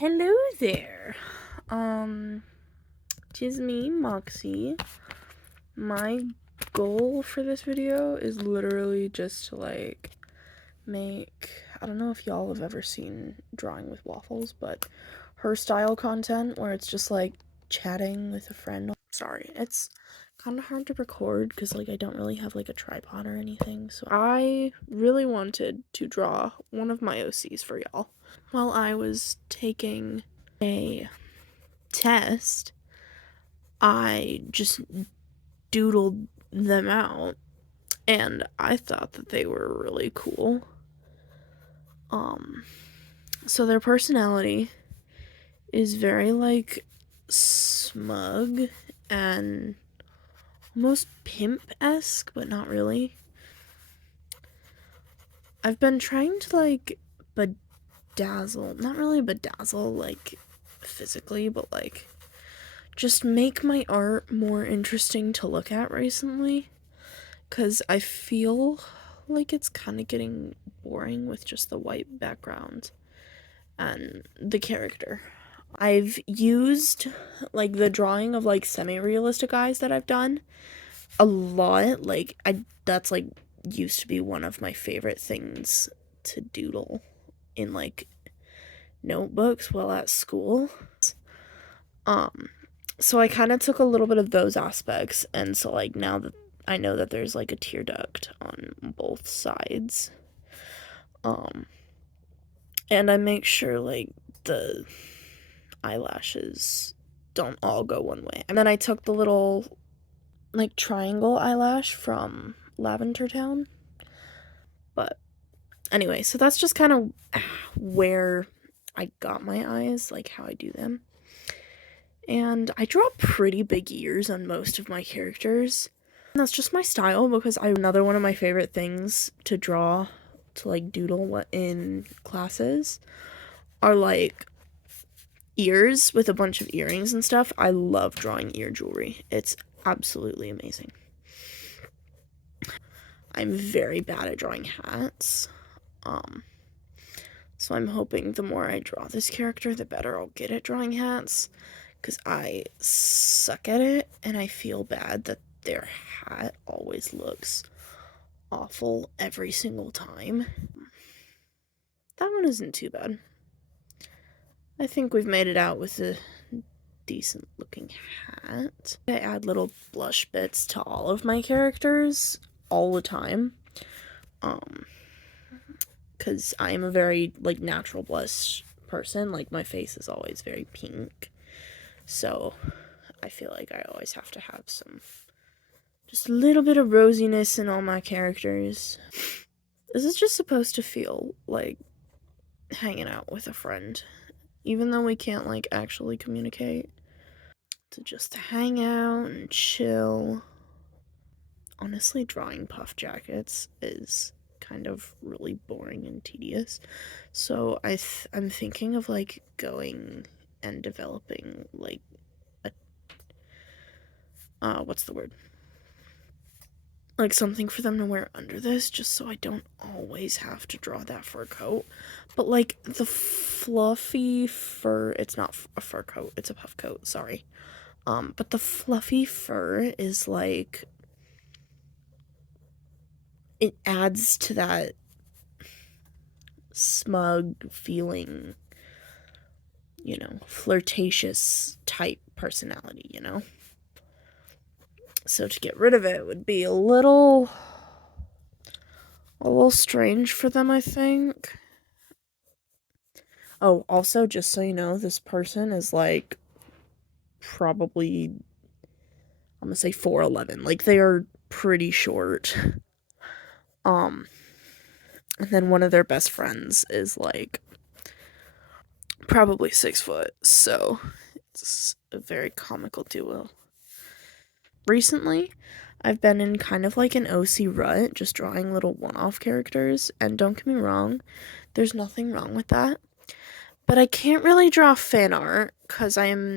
Hello there. Tis me, Moxie. My goal for this video is literally just to make, I don't know if y'all have ever seen Drawing with Waffles, but her style content where it's just chatting with a friend. Sorry, it's kind of hard to record because I don't really have a tripod or anything. So I really wanted to draw one of my OCs for y'all. While I was taking a test, I just doodled them out and I thought that they were really cool. So their personality is very smug and almost pimp-esque, but not really. I've been trying to bedazzle, not really bedazzle physically, but just make my art more interesting to look at recently, because I feel like it's kind of getting boring with just the white background and the character. I've used the drawing of semi-realistic eyes that I've done a lot. That's used to be one of my favorite things to doodle in notebooks while at school. So I kind of took a little bit of those aspects, and so now that I know that there's a tear duct on both sides, and I make sure the eyelashes don't all go one way. And then I took the little triangle eyelash from Lavender Town. But anyway, so that's just kind of where I got my eyes, how I do them. And I draw pretty big ears on most of my characters. And that's just my style, because another one of my favorite things to draw, to doodle in classes, are ears with a bunch of earrings and stuff. I love drawing ear jewelry. It's absolutely amazing. I'm very bad at drawing hats. So I'm hoping the more I draw this character, the better I'll get at drawing hats, because I suck at it, and I feel bad that their hat always looks awful every single time. That one isn't too bad. I think we've made it out with a decent looking hat. I add little blush bits to all of my characters all the time, because I am a very natural blush person. My face is always very pink, so I feel like I always have to have just a little bit of rosiness in all my characters. This is just supposed to feel like hanging out with a friend, even though we can't actually communicate. To just hang out and chill. Honestly, drawing puff jackets is kind of really boring and tedious, so I'm thinking of going and developing a what's the word, something for them to wear under this, just so I don't always have to draw that fur coat. But the fluffy fur, it's not a fur coat, it's a puff coat, sorry. But the fluffy fur is it adds to that smug feeling, flirtatious type personality, So to get rid of it would be a little strange for them, I think. Oh, also, just so you know, this person is probably, I'm gonna say 4'11". They are pretty short. And then one of their best friends is probably 6 foot, so it's a very comical duo. Recently, I've been in kind of an OC rut, just drawing little one-off characters, and don't get me wrong, there's nothing wrong with that, but I can't really draw fan art, because I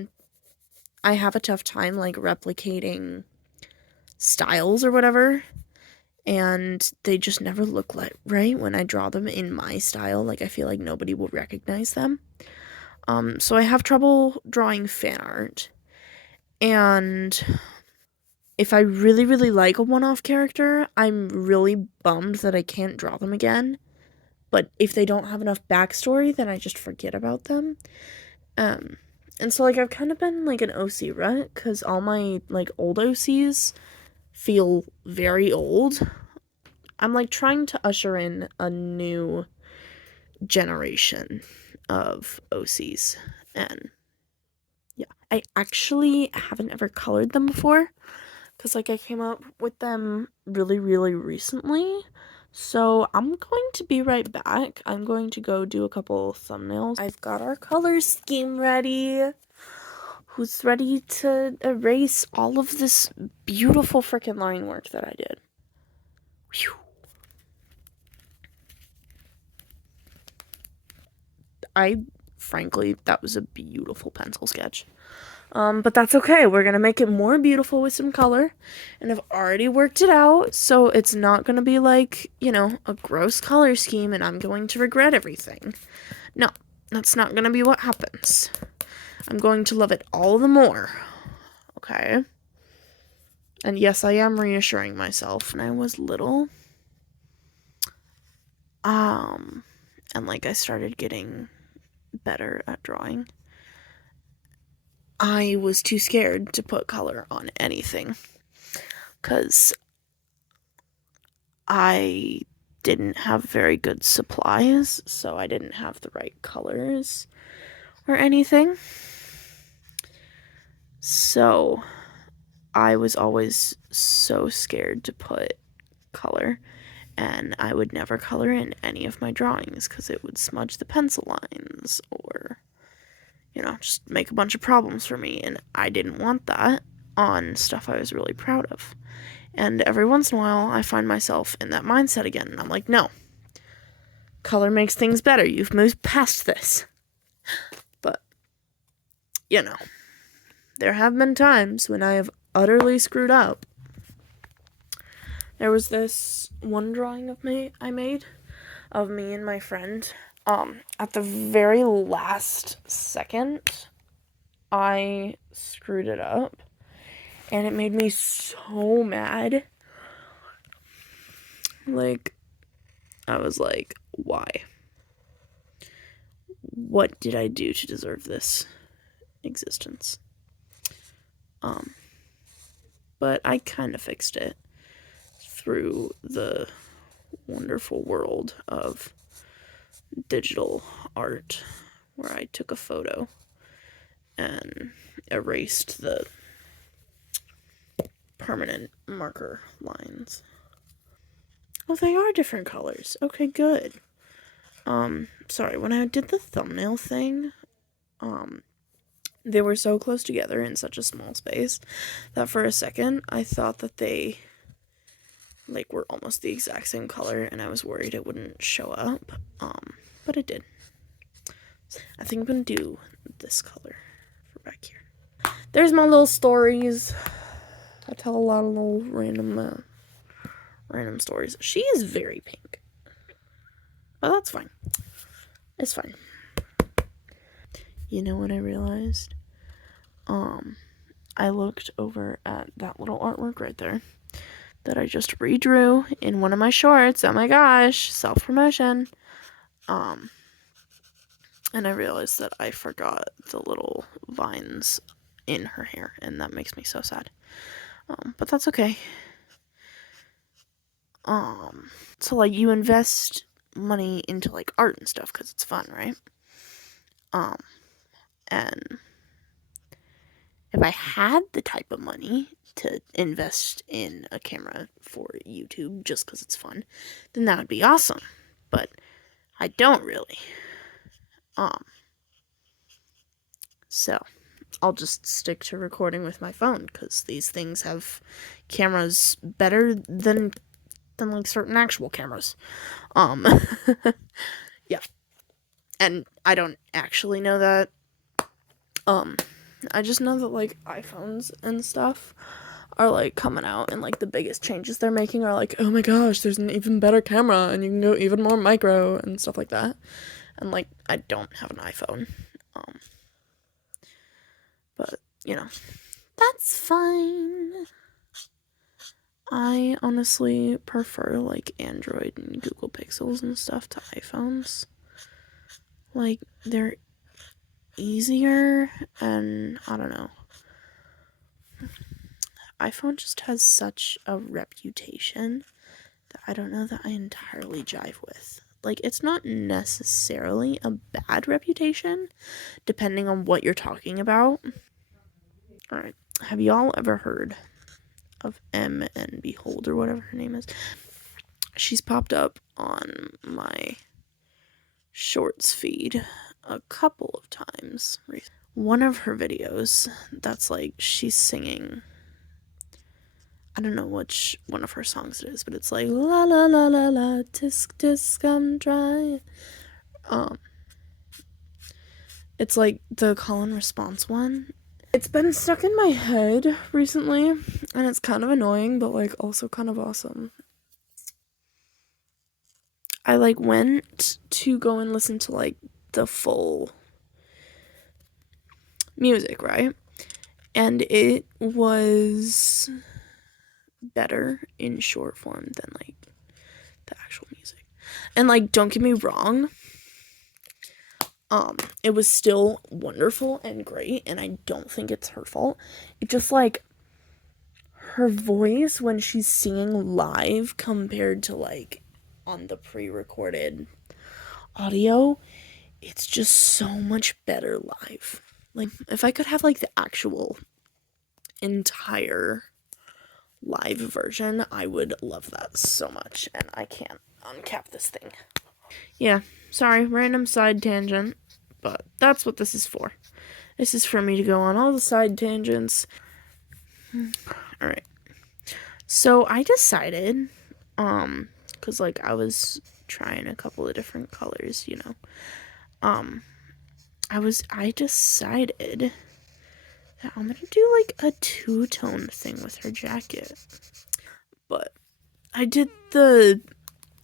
have a tough time replicating styles or whatever, and they just never look right when I draw them in my style. I feel like nobody will recognize them. So I have trouble drawing fan art, and if I really, really like a one-off character, I'm really bummed that I can't draw them again. But if they don't have enough backstory, then I just forget about them. And so, like, I've kind of been, like, an OC rut, because all my, like, old OCs feel very old. I'm, like, trying to usher in a new generation of OCs, and yeah. I actually haven't ever colored them before, because, like, I came up with them really, really recently. So I'm going to be right back. I'm going to go do a couple thumbnails. I've got our color scheme ready. Who's ready to erase all of this beautiful freaking line work that I did? Whew. Frankly, that was a beautiful pencil sketch. But that's okay. We're gonna make it more beautiful with some color. And I've already worked it out, so it's not gonna be like, you know, a gross color scheme and I'm going to regret everything. No, that's not gonna be what happens. I'm going to love it all the more. Okay? And yes, I am reassuring myself. When I was little, and like I started getting better at drawing, I was too scared to put color on anything, because I didn't have very good supplies, so I didn't have the right colors or anything. So I was always so scared to put color, and I would never color in any of my drawings because it would smudge the pencil lines or, you know, just make a bunch of problems for me, and I didn't want that on stuff I was really proud of. And every once in a while, I find myself in that mindset again, and I'm like, no, color makes things better. You've moved past this. But, you know, there have been times when I have utterly screwed up. There was this one drawing of I made of me and my friend. At the very last second, I screwed it up, and it made me so mad. Like, I was like, why? What did I do to deserve this existence? But I kind of fixed it through the wonderful world of digital art, where I took a photo and erased the permanent marker lines. Oh, they are different colors. Okay, good. Sorry, when I did the thumbnail thing, they were so close together in such a small space that for a second I thought that they, like, were almost the exact same color, and I was worried it wouldn't show up, but it did. I think I'm gonna do this color for back here. There's my little stories. I tell a lot of little random stories. She is very pink, but that's fine. It's fine. You know what I realized? I looked over at that little artwork right there that I just redrew in one of my shorts. Oh my gosh, self-promotion. And I realized that I forgot the little vines in her hair, and that makes me so sad. But that's okay. So, like, you invest money into, like, art and stuff because it's fun, right? And if I had the type of money to invest in a camera for YouTube just because it's fun, then that would be awesome. But I don't really. So I'll just stick to recording with my phone because these things have cameras better than like certain actual cameras. Yeah. And I don't actually know that. I just know that, like, iPhones and stuff are, like, coming out, and, like, the biggest changes they're making are, like, oh my gosh, there's an even better camera, and you can go even more micro, and stuff like that. And, like, I don't have an iPhone. you know, that's fine. I honestly prefer like Android and Google Pixels and stuff to iPhones. Like, they're easier, and I don't know. iPhone just has such a reputation that I don't know that I entirely jive with. Like, it's not necessarily a bad reputation, depending on what you're talking about. Alright, have y'all ever heard of M and Behold, or whatever her name is? She's popped up on my shorts feed a couple of times. One of her videos, that's like, she's singing, I don't know which one of her songs it is, but it's like, la la la la la, tisk tisk, I'm trying. It's like the call and response one. It's been stuck in my head recently, and it's kind of annoying, but like also kind of awesome. I like went to go and listen to like the full music, right? And it was better in short form than like the actual music. And like, don't get me wrong, it was still wonderful and great, and I don't think it's her fault. It just like, her voice when she's singing live compared to like on the pre-recorded audio, it's just so much better live. Like, if I could have like the actual entire live version, I would love that so much, and I can't uncap this thing. Yeah, sorry, random side tangent, but that's what this is for. This is for me to go on all the side tangents. Alright. So I decided, cause like I was trying a couple of different colors, you know. I decided that I'm gonna do like a two-tone thing with her jacket. But I did the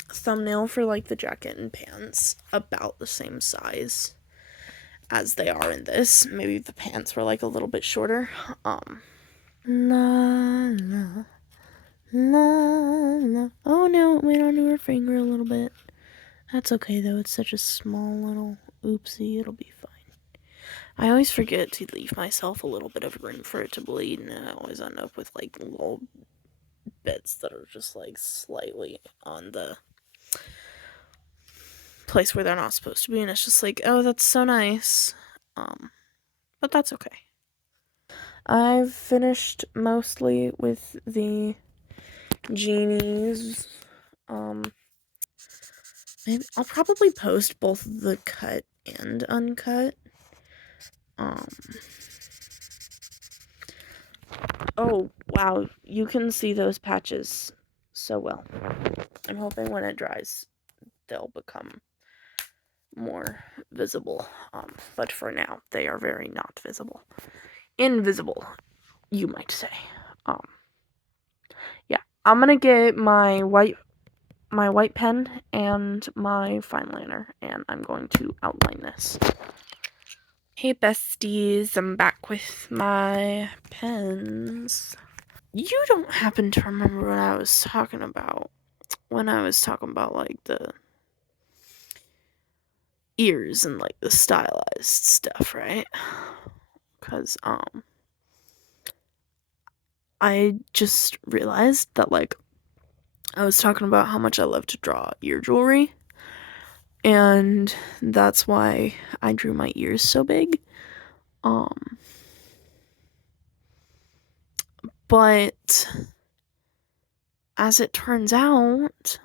thumbnail for like the jacket and pants about the same size as they are in this. Maybe the pants were like a little bit shorter. La la la la. Oh no, it went onto her finger a little bit. That's okay though, it's such a small little oopsie, it'll be fine. I always forget to leave myself a little bit of room for it to bleed, and I always end up with like little bits that are just like slightly on the place where they're not supposed to be, and it's just like, oh, that's so nice. But that's okay. I've finished mostly with the genies. Maybe I'll probably post both the cut and uncut. Oh, wow, you can see those patches so well. I'm hoping when it dries, they'll become more visible. But for now, they are very not visible. Invisible, you might say. Yeah, I'm gonna get my white pen and my fine liner, and I'm going to outline this. Hey besties, I'm back with my pens. You don't happen to remember what I was talking about when I was talking about like the ears and like the stylized stuff, right? Because I just realized that like I was talking about how much I love to draw ear jewelry, and that's why I drew my ears so big. But as it turns out,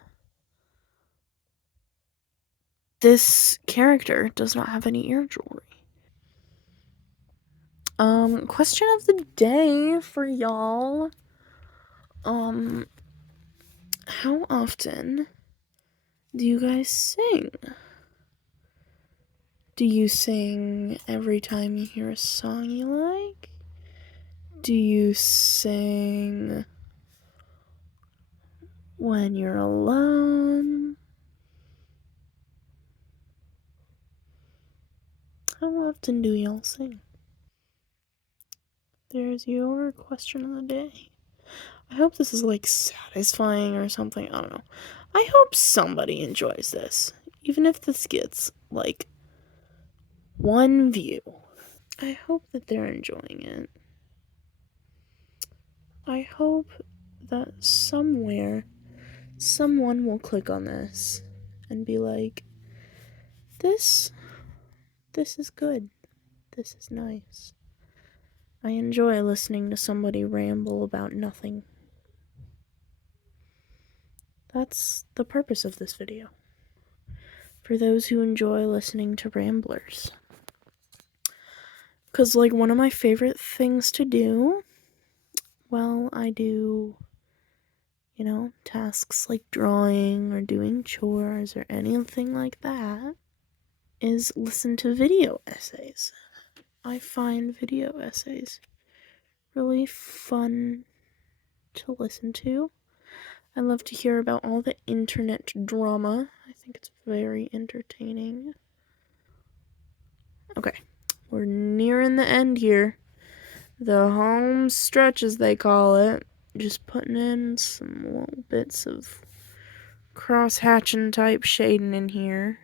this character does not have any ear jewelry. Question of the day for y'all. How often do you guys sing? Do you sing every time you hear a song you like? Do you sing when you're alone? How often do y'all sing? there's your question of the day. I hope this is like satisfying or something. I don't know. I hope somebody enjoys this, even if this gets like 1 view. I hope that they're enjoying it. I hope that somewhere someone will click on this and be like, this is good. This is nice. I enjoy listening to somebody ramble about nothing. That's the purpose of this video. For those who enjoy listening to ramblers. Because, like, one of my favorite things to do while I do, you know, tasks like drawing or doing chores or anything like that is listen to video essays. I find video essays really fun to listen to. I love to hear about all the internet drama. I think it's very entertaining. Okay, we're nearing the end here. The home stretch, as they call it. Just putting in some little bits of cross-hatching type shading in here.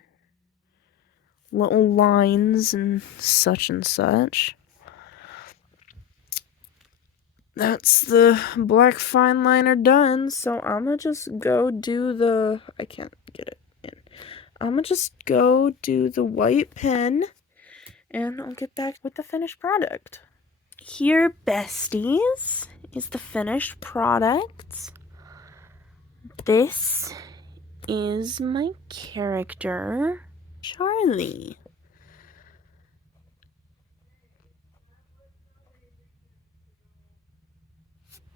Little lines and such. That's the black fine liner done, so I'm gonna just go do the... I can't get it in. I'm gonna just go do the white pen, and I'll get back with the finished product. Here, besties, is the finished product. This is my character, Charlie.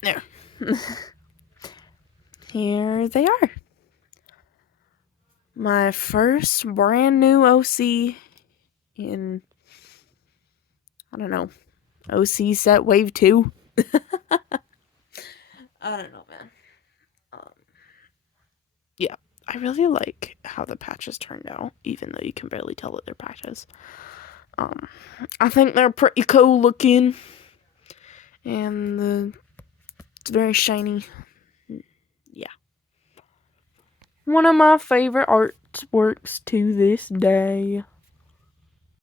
There. Here they are. My first brand new OC in, I don't know, OC set wave 2. I don't know, man. Yeah, I really like how the patches turned out, even though you can barely tell that they're patches. I think they're pretty cool looking, and it's very shiny. Yeah. One of my favorite artworks to this day.